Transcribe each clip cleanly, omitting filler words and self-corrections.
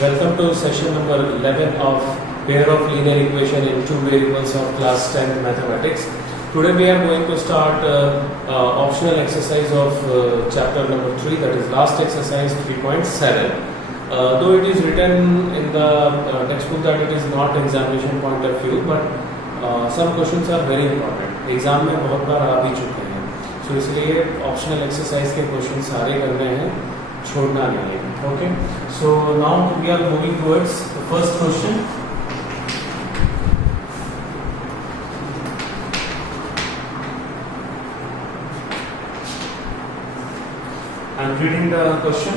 Welcome to session number 11 of pair of linear equation in two variables of class 10 mathematics. Today we are going to start optional exercise of chapter number 3, that is last exercise 3.7. Though it is written in the textbook that it is not examination point of view, but some questions are very important. Exam में बहुत बार आ भी चुके हैं, so इसलिए optional exercise के questions सारे करने हैं, छोड़ना नहीं है. Okay, so now we are moving towards the first question. I am reading the question.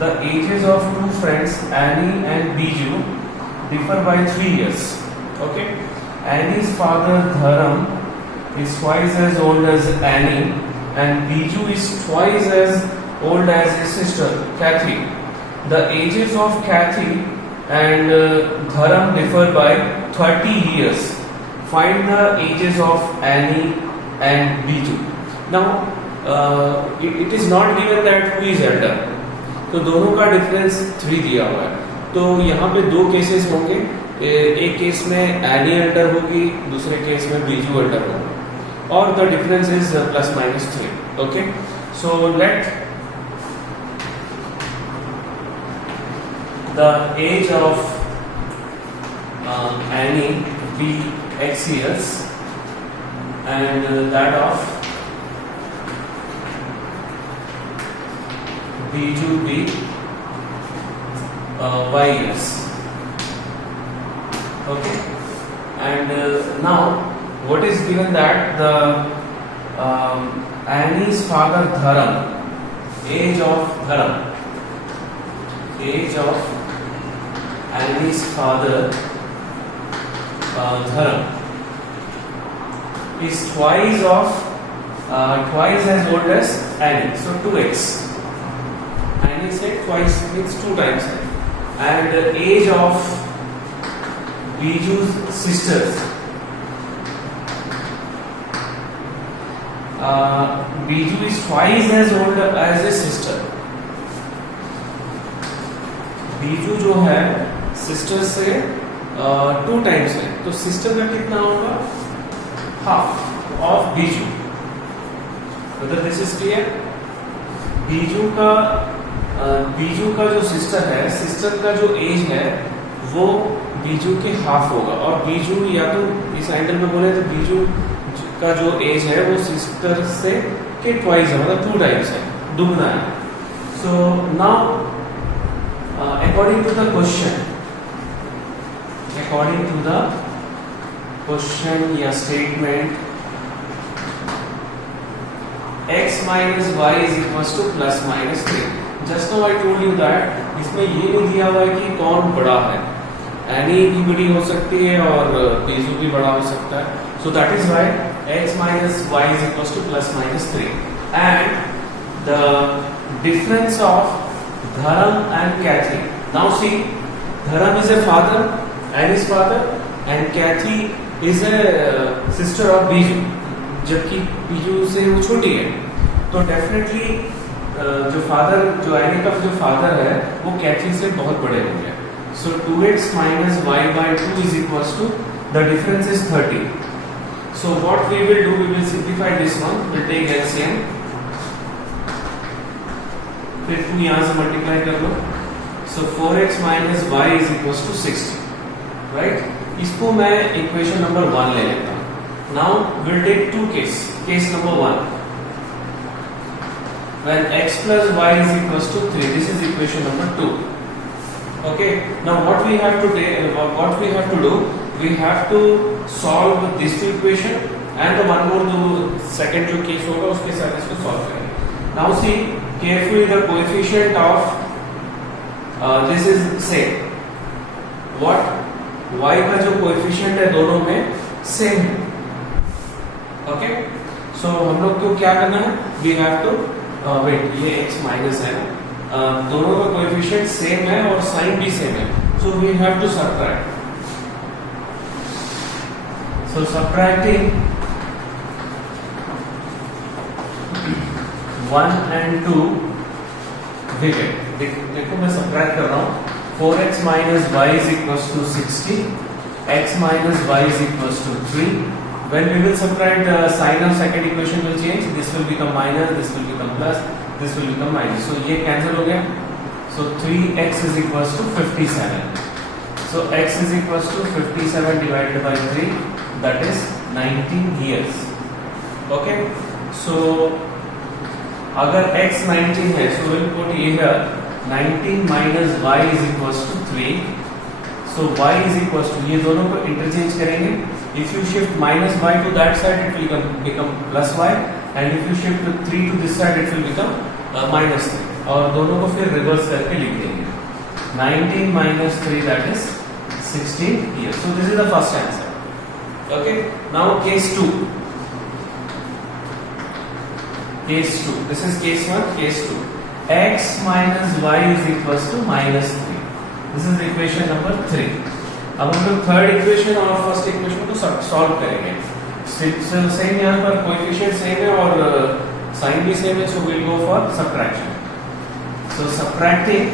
The ages of two friends Annie and Biju differ by 3 years. Okay, Annie's father Dharam is twice as old as Annie, and Biju is twice as old as his sister Kathy. The ages of Kathy and Dharam differ by 30 years. Find the ages of Annie and Biju. Now it is not given that who is elder, तो दोनों का difference 3 दिया हुआ है. तो यहाँ पे दो केसेस होंगे. एक केस में एनी एल्डर होगी, दूसरे केस में बीजू एल्डर होगा, और the difference is plus minus 3. Okay, so let the age of any B x years and that of Biju be y years. Okay, and now what is given that the Annie's father Dharam, age of Annie's father Dharam is twice as old as Annie, so 2x. Annie said twice means 2 times, and the age of Biju's sisters, Biju is twice as old as his sister. Biju जो है sister से 2 times है, तो sister का कितना होगा? Half of Biju. whether this is clear? Biju का जो सिस्टर है, सिस्टर का जो एज है वो बीजू के हाफ होगा, और बीजू या तो इस एंगल में बोले तो बीजू का जो एज है वो सिस्टर से के ट्वाइस है, मतलब 2 टाइम्स है, दुगना है. So now according to the question या statement, x minus y is equals to plus minus 3. Just now I told you that इसमें ये नहीं दिया हुआ है कि कौन बड़ा है. एनी भी बड़ी हो सकती है और बीजू भी बड़ा हो सकता है. So that is why x minus y is equals to plus minus 3. And the difference of Dharam and Kathy. Now see, Dharam is a father, Annie's father, and Kathy is a sister of Biju. जबकि बीजू से वो छोटी है, तो definitely जो any का जो father है वो कैथी से बहुत बड़े होंगे. सो 2x minus y by 2 is equals to, the difference is 30. So what we will do, we will simplify this one. We'll take LCM, फिर तुम यहाँ से मल्टीप्लाई कर लो. So 4x minus y is equals to 60, right? इसको मैं equation number 1 ले लेता हूँ. Now we'll take 2 cases. Case number 1, when x plus y is equals to 3. This is equation number 2. Okay. Now what we have to do, we have to solve this two equation and the one more, the second जो case होगा उसके साथ इसको solve करेंगे. Now see carefully, the coefficient of this is same. What? y का जो coefficient है दोनों में same है. ओके, सो हम लोग को क्या करना है? वी हैव टू वेट, ये x माइनस है, दोनों का कोएफिशिएंट सेम है और साइन भी सेम है, so we have to subtract. So subtracting 1 and 2 देखो मैं सबट्रैक्ट कर रहा हूँ. 4x minus y is equals to 60. X minus y is equals to 3. When we will subtract, the sign of second equation will change. This will become minus, this will become plus, this will become minus. So ये cancel हो गया. So 3x is equals to 57. So x is equals to 57 divided by 3. That is 19 years. Okay. So अगर x 19 है, so we'll put here 19 minus y is equals to 3. So y is equals to, ये दोनों को interchange करेंगे. If you shift minus y to that side, it will become plus y, and if you shift 3 to this side, it will become minus 3. और दोनों को फिर reverse करके लिख देंगे. 19 minus 3, that is 16 years. So this is the first answer. Okay. Now case 2. Case 2. This is case 1, case 2. X minus y is equals to minus 3. This is equation number 3. अब हम लोग थर्ड इक्वेशन और first equation को solve करेंगे. Same यहाँ पर coefficient same है और साइन भी सेम है, so we will go for subtraction. So subtracting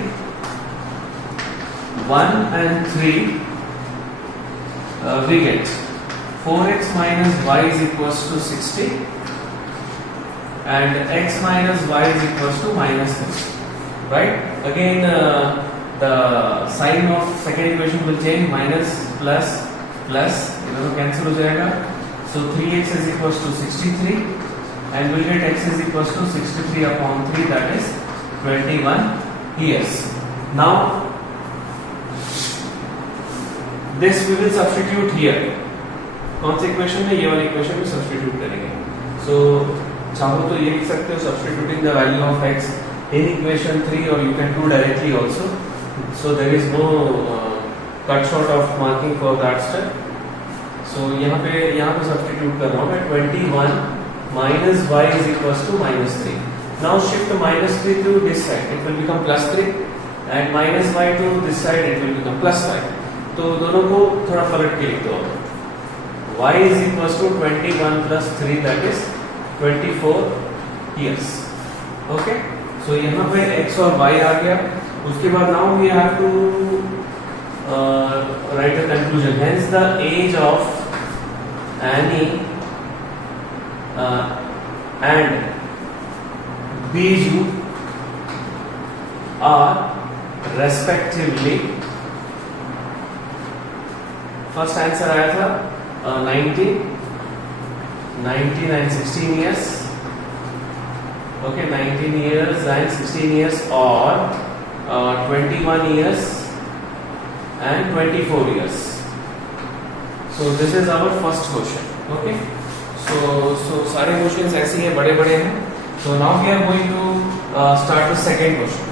1 and 3, we get 4x minus y is equals to 60. And x minus y is equals to minus 3, right? Again, the sign of second equation will change. Minus, plus, plus. ये दोनों cancel हो जाएगा. So 3x is equals to 63, and we'll get x is equals to 63 upon 3. That is 21 years. Now, this we will substitute here. कौन सी equation में? ये वाली equation में substitute करेंगे. So चाहो तो ये लिख सकते हो substituting the value of x in equation 3, or you can do directly also. So there is no cut short of marking for that step. So यहाँ पे substitute कर रहा हूँ मैं. 21 minus y is equals to minus 3. Now shift minus 3 to this side, it will become plus 3, and minus y to this side, it will become plus 5. तो दोनों को थोड़ा पलट के लिख दो. y is equals to 21 plus 3, that is 24 years. Okay. So यहाँ पे x और y आ गया. उसके बाद now we have to write a conclusion. Hence the age of Annie and Biju are respectively, first answer आया था 19 and 16 years. Okay, 19 years and 16 years, or 21 years and 24 years. So this is our first question. Okay. So सारे questions ऐसे ही हैं, बड़े हैं. So now we are going to start the second question.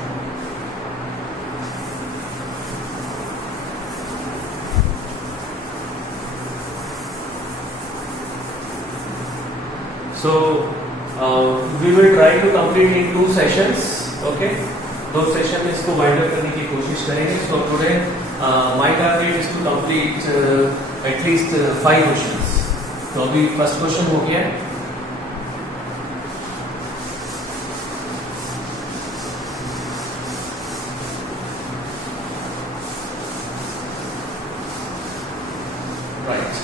So we will try to complete in 2 sessions. Okay, 2 session में इसको wind up करने की कोशिश करेंगे. So today my target is to complete at least 5 questions. तो अभी first question हो गया. Right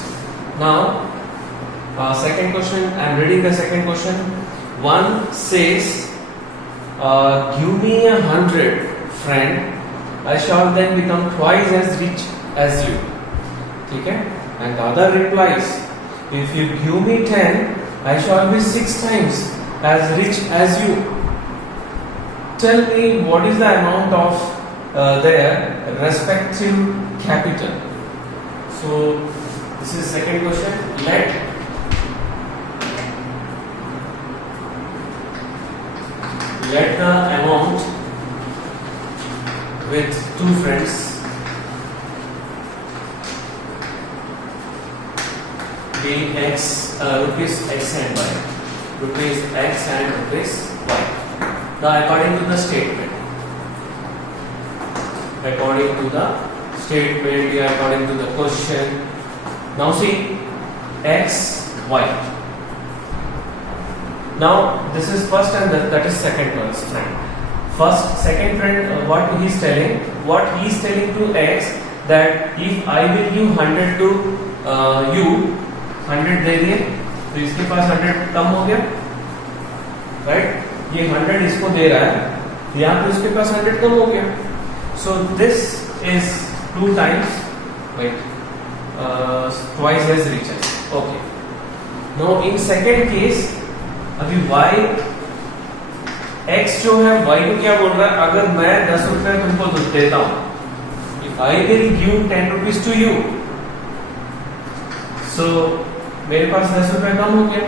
now. Second question, I am reading the second question. One says, give me 100, friend, I shall then become twice as rich as you. Okay? And the other replies, if you give me 10, I shall be 6 times as rich as you. Tell me what is the amount of their respective capital. So this is second question. Let the amount with 2 friends be rupees x and y. Rupees x and rupees y. Now according to the statement. According to the statement, according to the question. Now see x, y. Now this is first and that is second one's friend. second friend, what he is telling to X that if I will give 100 to you, 100 दे दिए तो इसके पास 100 कम हो गया, right? ये 100 इसको दे रहा है, यहाँ पे उसके पास 100 कम हो गया. So this is 2 times, twice as riches. Okay. Now in second case, अभी y x जो है y को क्या बोल रहा है, अगर मैं 10 रुपए तुमको देता हूं, if I will give 10 rupees to you, so मेरे पास 10 रुपए कम हो गया.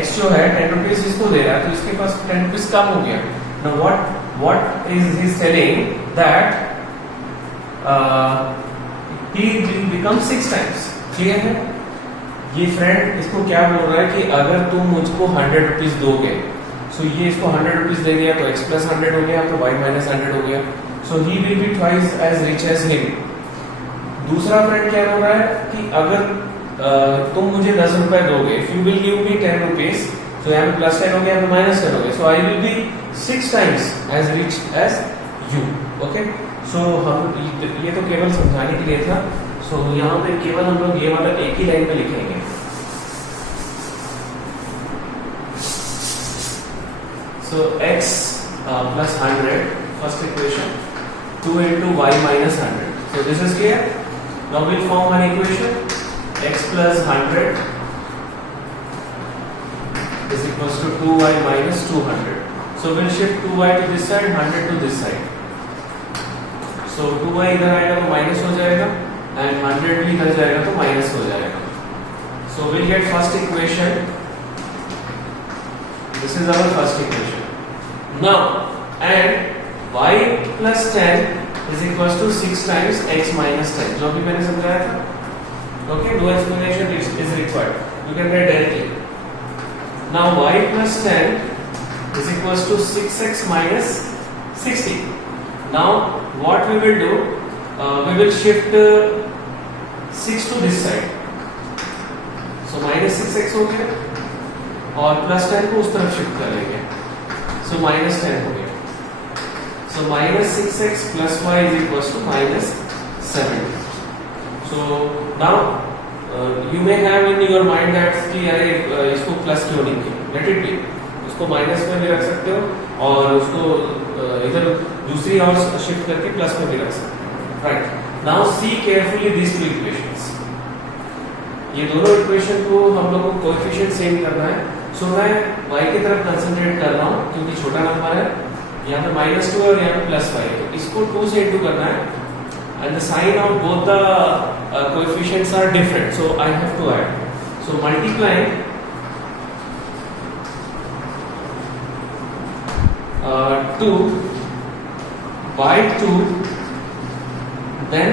x जो है 10 rupees इसको दे रहा है तो इसके पास 10 rupees कम हो गया. Now what is he telling that he will become 6 times. Clear है? ये फ्रेंड इसको क्या बोल रहा है कि अगर तुम मुझको 100 रुपीज दोगे, सो ये इसको 100 रुपीज दे दिया तो x प्लस 100 हो गया, तो y माइनस 100 हो गया. So he will be twice as rich as him. दूसरा फ्रेंड क्या बोल रहा है कि अगर तुम मुझे 10 रुपए दोगे, if you will give me 10 rupees, तो यहाँ पे प्लस 10 हो गया, यहाँ पे माइनस 10 हो गया, so I will be 6 times as rich as you. Okay, so हम ये तो केवल समझाने के लिए था. सो यहाँ पे केवल हम लोग ये वाला एक ही लाइन में लिखेंगे. So x plus 100, first equation, 2 into y minus 100. So this is clear. Now we'll form one equation, x plus 100 is equals to 2y minus 200. So we'll shift 2y to this side, 100 to this side. So 2y इधर आएगा तो minus हो जाएगा, and 100 भी इधर जाएगा तो minus हो जाएगा. So we'll get first equation. This is our first equation. Now, and y plus 10 is equals to 6 times x minus 10. जो अभी मैंने समझाया था. Okay, no explanation is required. You can write directly. Now y plus 10 is equals to 6x minus 60. Now what we will do? We will shift 6 to this side. So minus 6x हो गया और plus 10 को उस तरफ shift कर लेंगे. So minus 10 हो गया. So minus 6x plus y is equals to minus 7. So now you may have in your mind that कि अरे इसको प्लस क्यों नहीं किया? Let it be. उसको माइनस में भी रख सकते हो और उसको इधर दूसरी और शिफ्ट करके प्लस में भी रख सकते हो. Right. Now see carefully these two equations. ये दोनों इक्वेशन को हम लोग को कोएफिशिएंट सेम करना है. सो मैं y की तरफ कंसंट्रेट कर रहा हूँ क्योंकि छोटा नंबर है. यहाँ पे माइनस 2 है और यहाँ पे प्लस 5 है, तो इसको 2 से इंटू करना है. And the sign of both the coefficients are different, so I have to add. So multiplying 2 by 2, then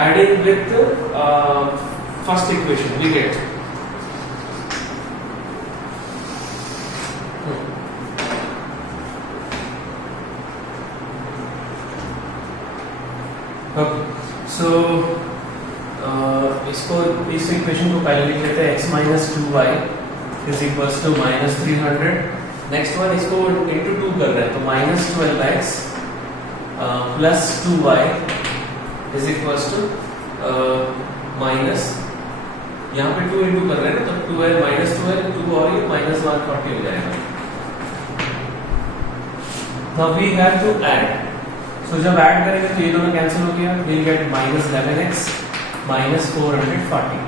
adding with first equation we get okay. So इसको इस इक्वेशन को पहले लिख लेते हैं. x minus 2y is equals to minus 300. Next one इसको into 2 कर रहे हैं तो minus 12x plus 2y is equals to minus, यहाँ पे 2 into कर रहे हैं तो 2l minus 12, 2 और ये minus 140 हो जाएगा. Now we have to add. So जब ऐड करेंगे तो ये दोनों कैंसिल हो गया. We'll get minus 11x minus 440.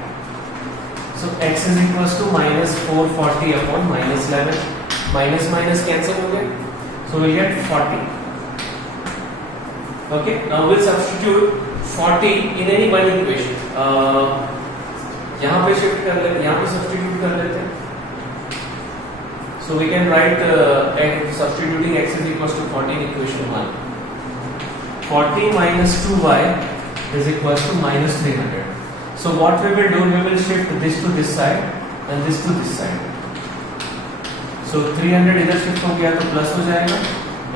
So x is equals to minus 440 upon minus 11. Minus minus cancel हो गया. So we'll get 40. Okay. Now we'll substitute 40 in any one equation. यहाँ पे शिफ्ट कर लेते, यहाँ पे सब्स्टिट्यूट कर लेते हैं. So we can write substituting x is equals to 40 in equation 1. 40 minus 2y is equals to minus 300. So what we will do, we will shift this to this side and this to this side. So 300 इधर shift हो गया तो plus हो जाएगा,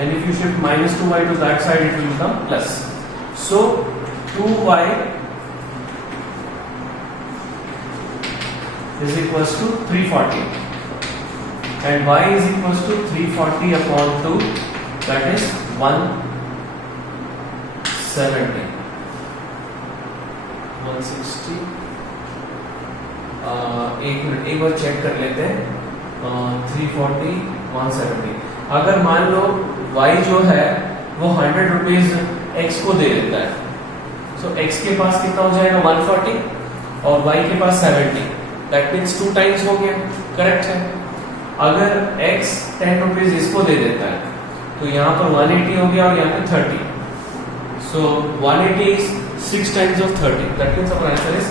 and if you shift minus 2y to that side it will become plus. So 2y is equals to 340. and y is equals to 340 upon 2, that is 170. 160. एक minute एक बार check कर लेते हैं. 340 170. अगर मान लो y जो है वो 100 रुपीज x को दे देता है, सो x के पास कितना हो जाएगा 140 और y के पास 70, दैट मीन्स 2 टाइम्स हो गया. करेक्ट है. अगर x 10 रुपीज इसको दे देता है तो यहाँ पर 180 हो गया और यहाँ पे 30, सो 180 is 6 times of 30, that means our answer is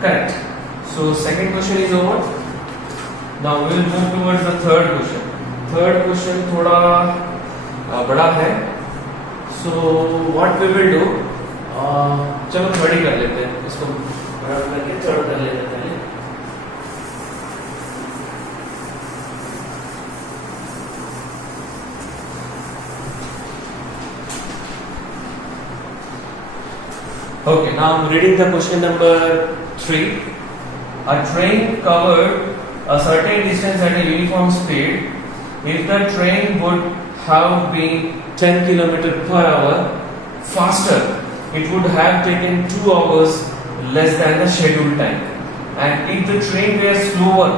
correct. So second question is over. Now we will move towards the third question. Third question थोड़ा बड़ा है, so what we will do, चलो थर्ड ही कर लेते हैं, इसको बड़ा करके थर्ड कर लेते हैं पहले. Okay, now I'm reading the question number 3. A train covered a certain distance at a uniform speed. If the train would have been 10 km per hour faster, it would have taken 2 hours less than the scheduled time. And if the train were slower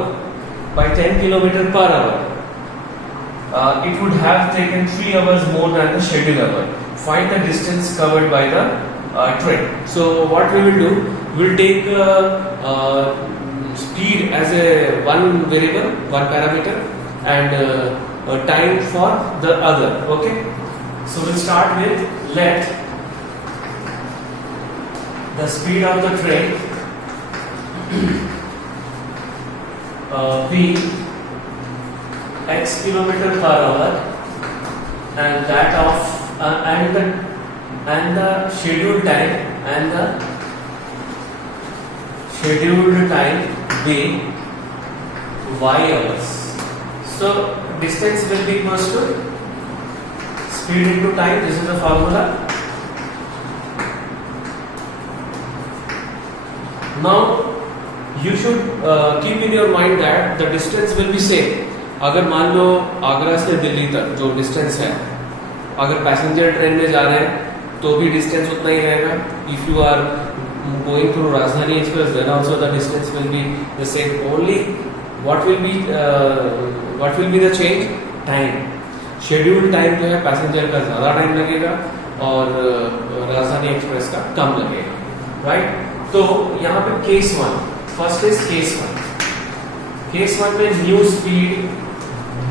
by 10 km per hour, it would have taken 3 hours more than the scheduled hour. Find the distance covered by the train. So what we will do, we will take speed as a one variable, one parameter, and time for the other. Okay, so we'll start with let the speed of the train be x kilometer per hour, and that of and the scheduled time be y hours. So distance will be equals to speed into time. This is the formula. Now you should keep in your mind that the distance will be same. अगर मान लो आगरा से दिल्ली तक जो distance है, अगर passenger train में जा रहे हैं तो भी डिस्टेंस उतना ही रहेगा. If you are going through Rajdhani express, then also the distance will be the same. Only what will be the change? Time. Scheduled time जो है पैसेंजर का ज्यादा टाइम लगेगा और राजधानी एक्सप्रेस का कम लगेगा. राइट. तो यहाँ पे case 1, first is case 1. Case 1 में new speed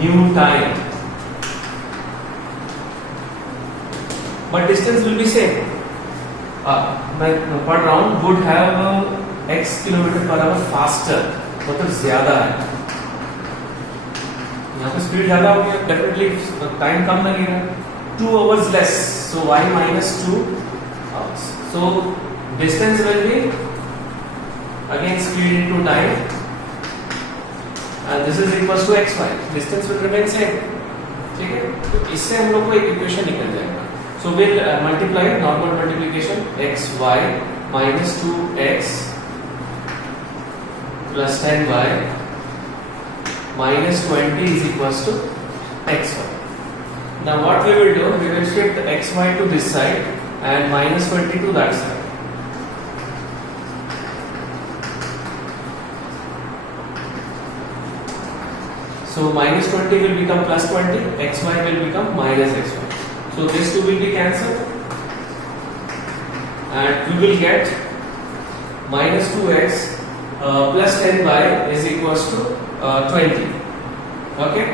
new time, but distance will be same. मैं पढ़ रहा हूँ would have x kilometre per hour faster, मतलब ज्यादा है. यहाँ पे स्पीड ज्यादा हो गया, डेफिनेटली टाइम कम लगेगा. 2 hours less, so y minus 2 hours. So distance will be again speed into time, and this is equals to xy. Distance will remain same. ठीक है. तो इससे हम लोग को एक इक्वेशन निकल जाएगा. So we'll multiply normal multiplication xy minus 2x plus 10y minus 20 is equals to xy. Now what we will do, we will shift xy to this side and minus 20 to that side. So minus 20 will become plus 20, xy will become minus xy. So these two will be cancelled and we will get minus 2x plus 10y is equals to 20. Okay.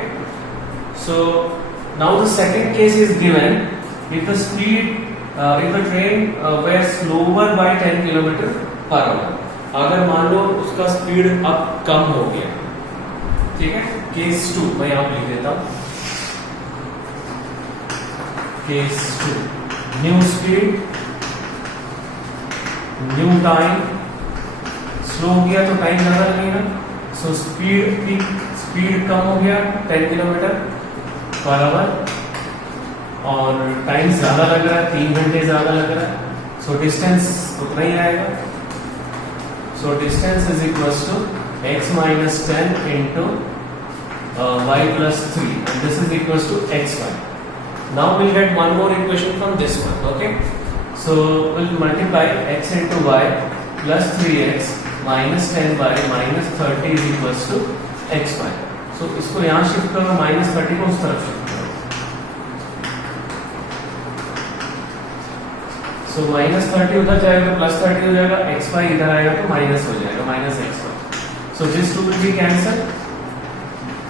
So now the second case is given. If the train were slower by 10 km per hour, अगर मान लो उसका speed अब कम हो गया. ठीक है. Case 2 मैं यहाँ लिख देता हूँ. Case 2, new speed new time. Slow हो गया तो टाइम ज्यादा लगेगा. सो स्पीड कम हो गया 10 किलोमीटर पर आवर और टाइम ज्यादा लग रहा है, 3 घंटे ज्यादा लग रहा है. सो डिस्टेंस उतना ही आएगा. So distance is equals to x minus 10 into y plus 3 and this is equals to xy. Now we'll get one more equation from this one. Okay, so we'll multiply x into y plus 3x minus 10y minus 30 is equals to xy. So इसको यहाँ shift करो, minus 30 को उस तरफ shift करो. So minus 30 उधर जाएगा, plus 30 हो जाएगा, xy इधर आएगा तो minus हो जाएगा, minus xy. So this two will be cancelled.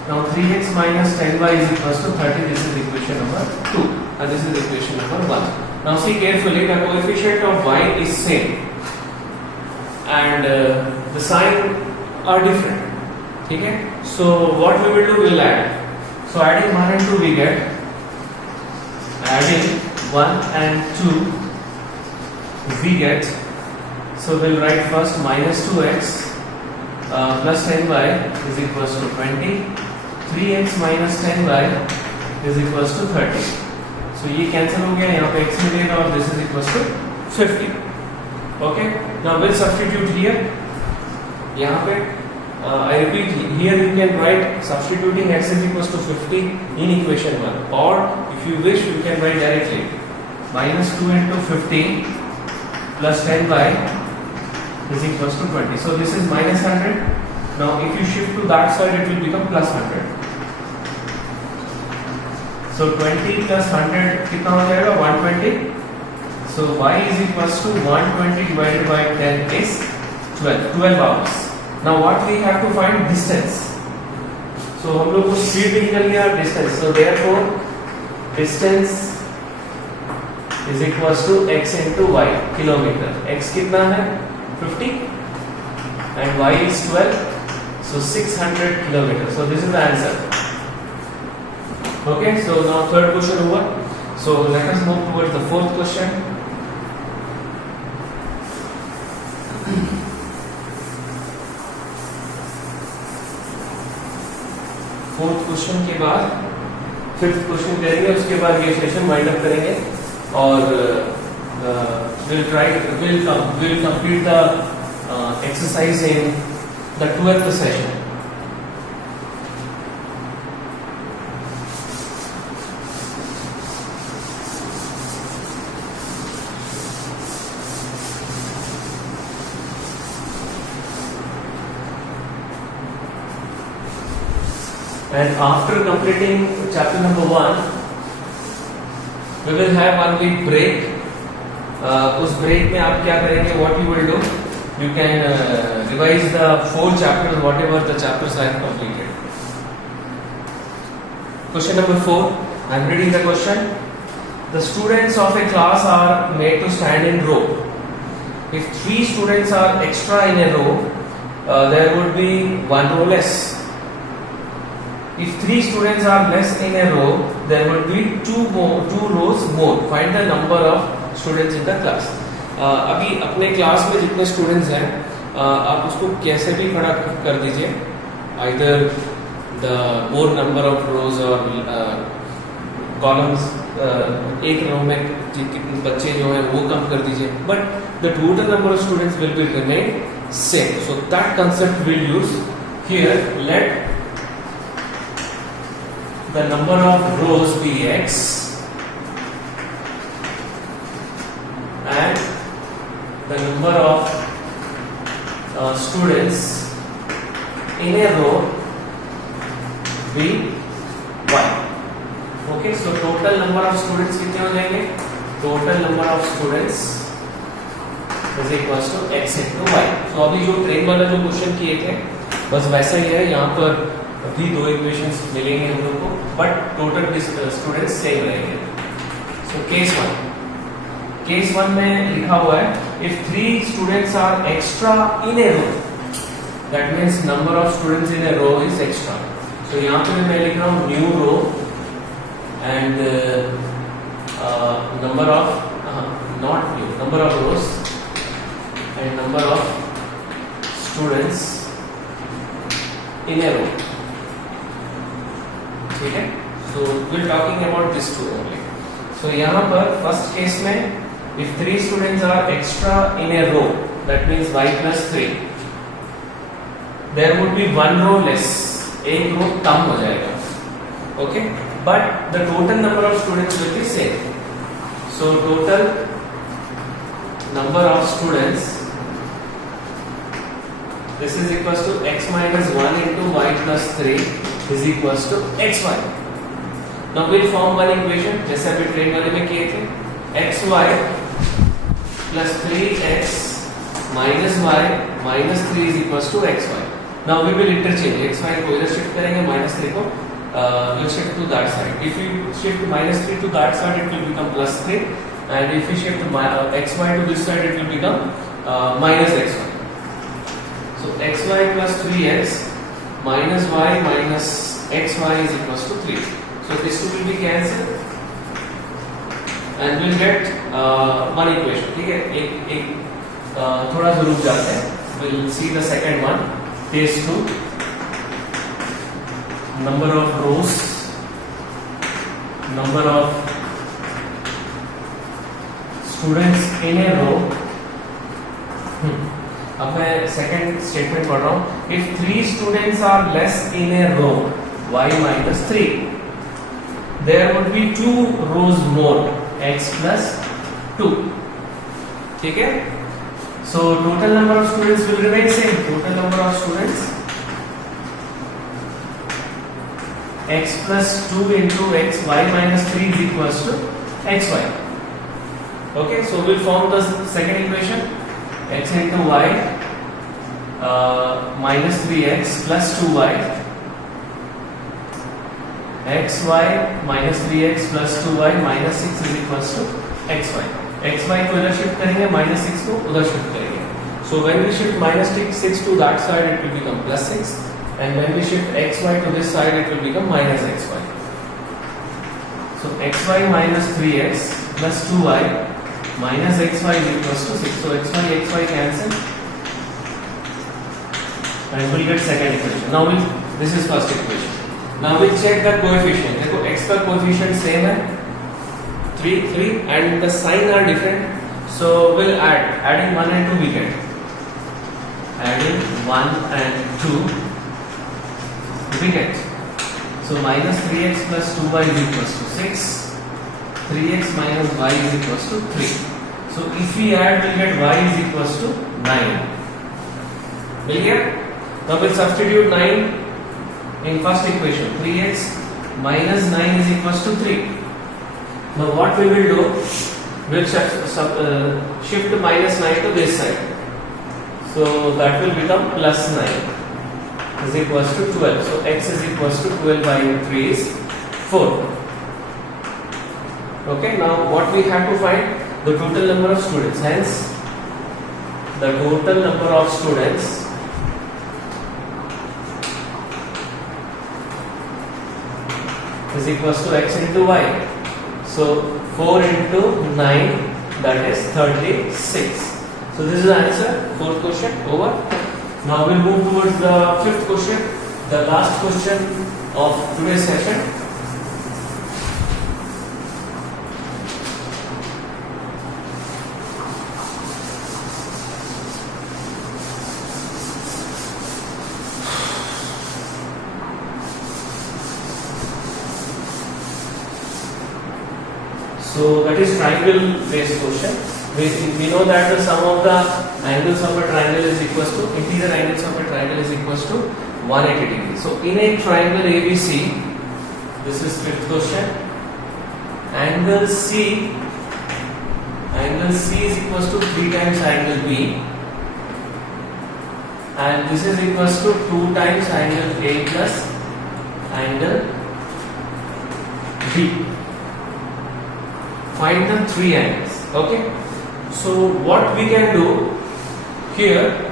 Now 3x minus 10y is equals to 30. This is equation number 2 and this is equation number 1. Now see carefully, the coefficient of y is same and the sign are different. ठीक है? So what we will do, we will add. So adding 1 and 2 we get, adding 1 and 2 we get, so we'll write first minus 2x plus 10y is equals to 20, 3x minus 10y is equals to 30. So ये cancel हो गया, यहाँ पे x मिलेगा और this is equals to 50. Okay, now we'll substitute here. यहाँ पे I repeat, here you can write substituting x is equals to 50 in equation 1, or if you wish you can write directly minus 2 into 50 plus 10y is equals to 20. So this is minus 100. Now if you shift to that side it will become plus 100. So 20 plus 100 कितना हो जाएगा, 120. So y is equals to 120 divided by 10 is 12 hours. Now what we have to find, distance. So हम लोग को speed भी निकल गया, distance. So therefore distance is equals to x into y, kilometre. x कितना है, 50 and y is 12, so 600 kilometers. So this is the answer. Okay, so now third question over. So let us move towards the fourth question. Fourth question के बाद fifth question करेंगे, उसके बाद ये session wind up करेंगे और we'll complete the exercise in the 12th session. And after completing chapter number 1, we will have 1 week break. उस break में आप क्या करेंगे? What you will do? You can revise the 4 chapters, whatever the chapters I have completed. Question number 4. I am reading the question. The students of a class are made to stand in row. If 3 students are extra in a row, there would be 1 row less. If 3 students are less in a row, there would be 2 rows more. Find the number of students in the class. अभी अपने class में जितने students हैं, आप उसको कैसे भी खड़ा कर दीजिए. Either the more number of rows or columns. एक रो में कितने बच्चे जो हैं वो कम कर दीजिए. But the total number of students will be remain same. So that concept we'll use here. Let the number of rows be x and the number of students in a row be y. Okay, so total number of students कितने हो जाएंगे? Total number of students is equals to x into y. So अभी जो train वाला जो question किए थे बस वैसा ही है. यहाँ पर अभी 2 इक्वेशंस मिलेंगे हम लोग को, बट टोटल स्टूडेंट्स सेम रहेंगे. सो केस 1 में लिखा हुआ है if 3 students are extra in a row, that means number of students in a row is extra. तो यहाँ पे मैं लिख रहा हूँ new row and number of not new number of rows and number of students in a row. ठीक है, so we are talking about this two only. So यहाँ पर फर्स्ट केस में if 3 students are extra in a row, that means y plus 3, there would be 1 row less. एक row कम हो जाएगा, okay, but the total number of students will be same. So total number of students, this is equals to x minus 1 into y plus 3 is equals to xy. Now we'll form one equation जैसे अभी train वाले में किए थे, xy plus 3x minus y minus 3 is equals to xy. Now we will interchange xy को इधर shift करेंगे, minus 3 को we'll shift to that side. If you shift minus 3 to that side, it will become plus 3, and if you shift xy to this side, it will become minus xy. So xy plus 3x minus y minus xy is equals to 3. So this two will be cancelled and we'll get one equation. ठीक है, एक थोड़ा सा रुक जाते हैं. We'll see the second one. Case 2. Number of rows, number of students in a row. अब मैं सेकेंड स्टेटमेंट पढ़ रहा हूं. If 3 students are less in a row y minus 3, there would be 2 rows more x plus 2. ठीक है, so total number of students will remain same. Total number of students x plus 2 into x y minus 3 is equals to xy. Okay, so we'll form the second equation. X into y minus 3x plus 2y, xy minus 3x plus 2y minus 6 is equals to xy. xy को इधर shift करेंगे, minus 6 को उधर shift करेंगे. So when we shift minus 6 to that side, it will become plus 6, and when we shift xy to this side, it will become minus xy. So xy minus 3x plus 2y minus xy is equals to 6. So xy cancel and we'll get second equation. Now this is first equation. Now we'll check the coefficient. देखो x का coefficient same है 3 and the sign are different. So we'll adding 1 and 2 we get. Adding 1 and 2 we get. So minus 3x plus 2y is equals to 6. 3x minus y is equals to 3. So if we add, we'll get y is equals to 9. मिल गया? Now we'll substitute 9 in first equation. 3x minus 9 is equals to 3. Now what we will do? We'll shift minus 9 to this side. So that will become plus 9 is equals to 12. So x is equals to 12 by 3 is 4. Okay, now what we have to find? The total number of students. Hence, the total number of students is equals to x into y. So 4 into 9, that is 36. So this is the answer. Fourth question over. Now we'll move towards the fifth question, the last question of today's session. So that is triangle based question. We know that the sum of the angles of a triangle is equals to interior angles of a triangle is equals to 180 degrees. So in a triangle ABC, this is fifth question. Angle C is equals to 3 times angle B, and this is equals to 2 times angle A plus angle B. Find the 3 angles. Okay, so what we can do here,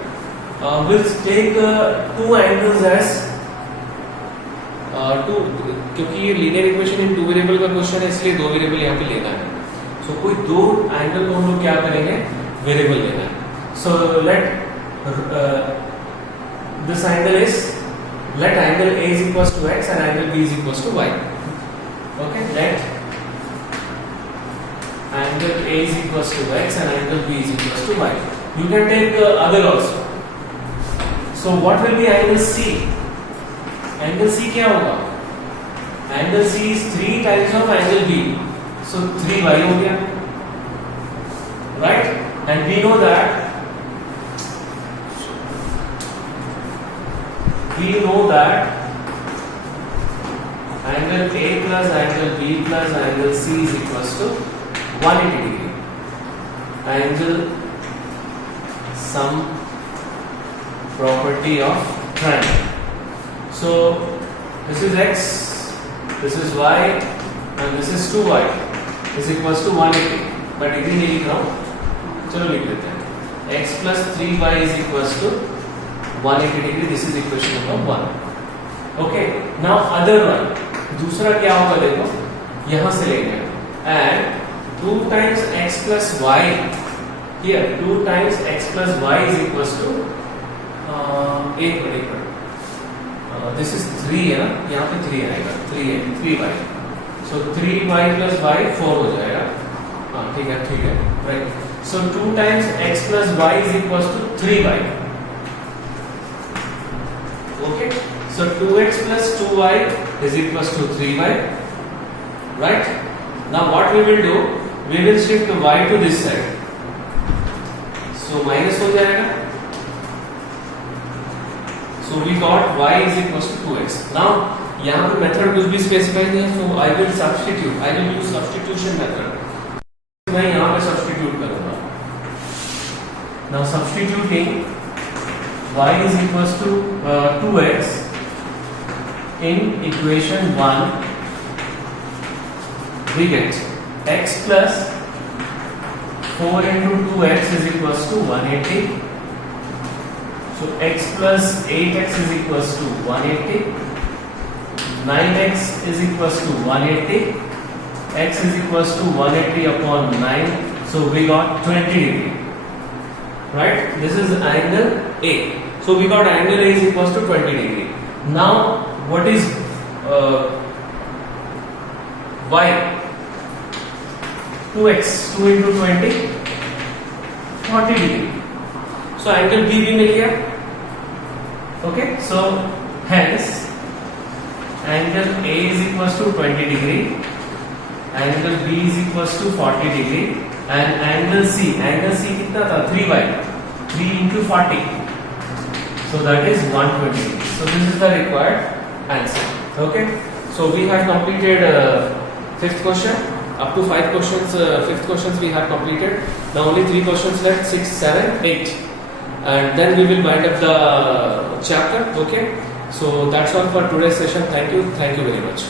we'll take 2 angles as 2, क्योंकि ये linear equation in 2 variable का question है, इसलिए 2 variable यहाँ पे लेना है. So कोई 2 एंगल को हम लोग क्या करेंगे, वेरिएबल लेना है. So this angle is, let angle A is equals to x and angle B is equals to y. Okay, let angle A is equals to x and angle B is equals to y. You can take other also. So what will be angle C? Angle C क्या होगा? Angle C is 3 times of angle B, so 3y हो गया, right? And we know that angle A plus angle B plus angle C is equals to 180 degree. Angle sum property of triangle. So this is x, this is y, and this is 2y is equals to 180. मैं degree नहीं लिख रहा हूँ, चलो लिख लेते हैं. x plus 3y is equals to 180 degree. This is equation number 1. Okay. Now other one. दूसरा क्या होगा देखो, यहां से लेंगे and 2 times x plus y here, 2 times x plus y is equals to एक मिनट, this is 3 है ना, यहाँ पे 3 आएगा, 3y, so 3y plus y 4 हो जाएगा. हाँ ठीक है right. So 2 times x plus y is equals to 3y. Okay. So 2x plus 2y is equals to 3y, right? Now what we will do? We will shift y to this side. So minus हो जाएगा. So we got y is equals to 2x. Now यहाँ पे method कुछ भी specify नहीं है, so I will use substitution method. मैं यहाँ पे substitute करूँगा. Now substituting y is equals to 2x. In equation 1 we get x plus 4 into 2x is equals to 180. So x plus 8x is equals to 180. 9x is equals to 180. X is equals to 180 upon 9. So we got 20 degree. Right? This is angle A. So we got angle A is equals to 20 degree. Now what is y? 2x, 2 into 20, 40 degree. So angle B भी मिल गया. Okay, so hence angle A is equals to 20 degree, angle B is equals to 40 degree, and angle C कितना था? 3y, 3 into 40. So that is 120 degree. So this is the required answer. Okay, so we have completed fifth question. Up to 5 questions, fifth questions we have completed. Now only 3 questions left, 6, 7, 8, and then we will wind up the chapter. Okay, so that's all for today's session. Thank you very much.